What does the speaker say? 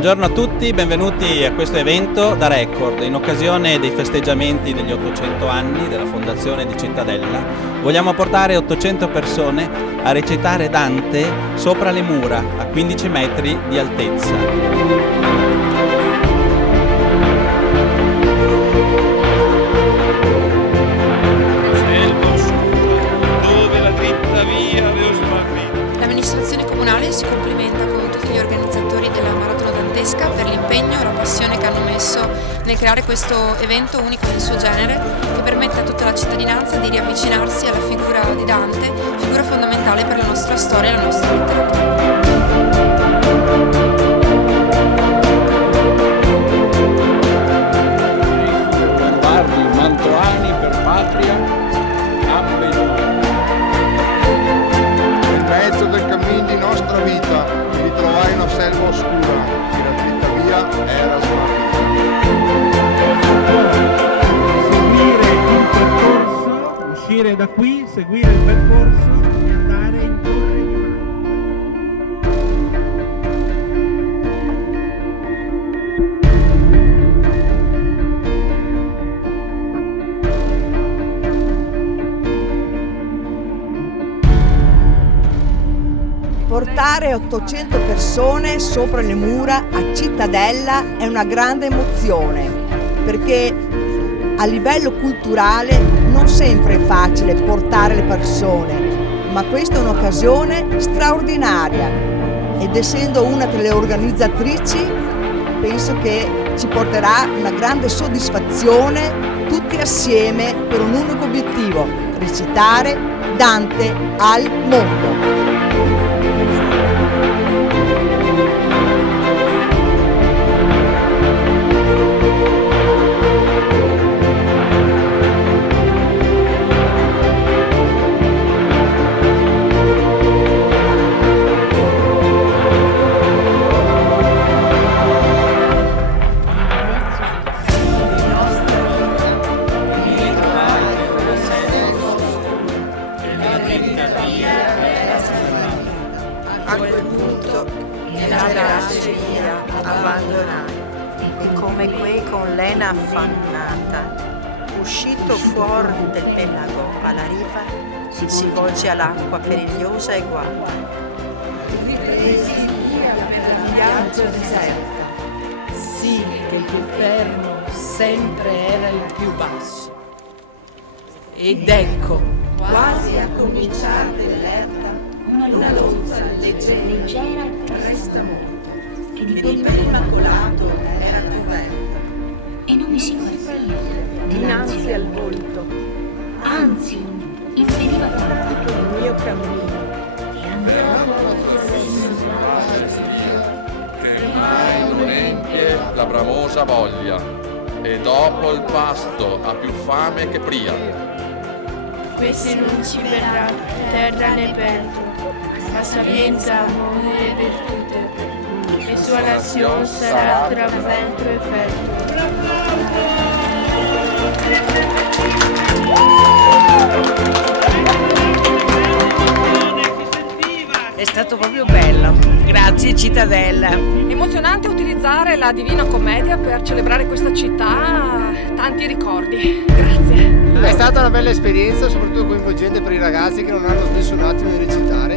Buongiorno a tutti, benvenuti a questo evento da Record. In occasione dei festeggiamenti degli 800 anni della fondazione di Cittadella, vogliamo portare 800 persone a recitare Dante sopra le mura a 15 metri di altezza. L'amministrazione comunale si complimenta con tutti gli organizzatori della Maratona Dantesca per l'impegno e la passione che hanno messo nel creare questo evento unico nel suo genere, che permette a tutta la cittadinanza di riavvicinarsi alla figura di Dante, figura fondamentale per la nostra storia e la nostra letteratura. Mantovani per patria, ambedue. Nel mezzo del cammin di nostra vita mi ritrovai una selva oscura, che la dritta via era smarrita. Seguire il percorso, uscire da qui, seguire il percorso e andare in Torre di Mare. Portare 800 persone sopra le mura a Cittadella è una grande emozione, perché a livello culturale non sempre è facile portare le persone, ma questa è un'occasione straordinaria ed essendo una delle organizzatrici penso che ci porterà una grande soddisfazione tutti assieme per un unico obiettivo: recitare Dante al mondo. A quel punto nella lasceria abbandonai e come quei con lena affannata, uscito fuori del pelago alla riva, si volge all'acqua perigliosa e guarda. Ripresi via per la viaggio deserta, sì che il più fermo sempre era il più basso. Ed ecco, quasi a cominciar dell'erta, una lozza leggera resta molto, che di pel macolato era coperta. E non mi si guardava dinanzi al volto, anzi, impediva tutto il mio cammino. Che mai non empie la bramosa voglia, e dopo il pasto ha più fame che pria. Questi non ci verrà terra né vento, ma sapienza, amore e virtute, e sua nazione sarà tra vento e vento. È stato proprio bello, grazie Cittadella. Emozionante utilizzare la Divina Commedia per celebrare questa città, tanti ricordi, grazie. È stata una bella esperienza, soprattutto coinvolgente per i ragazzi che non hanno smesso un attimo di recitare.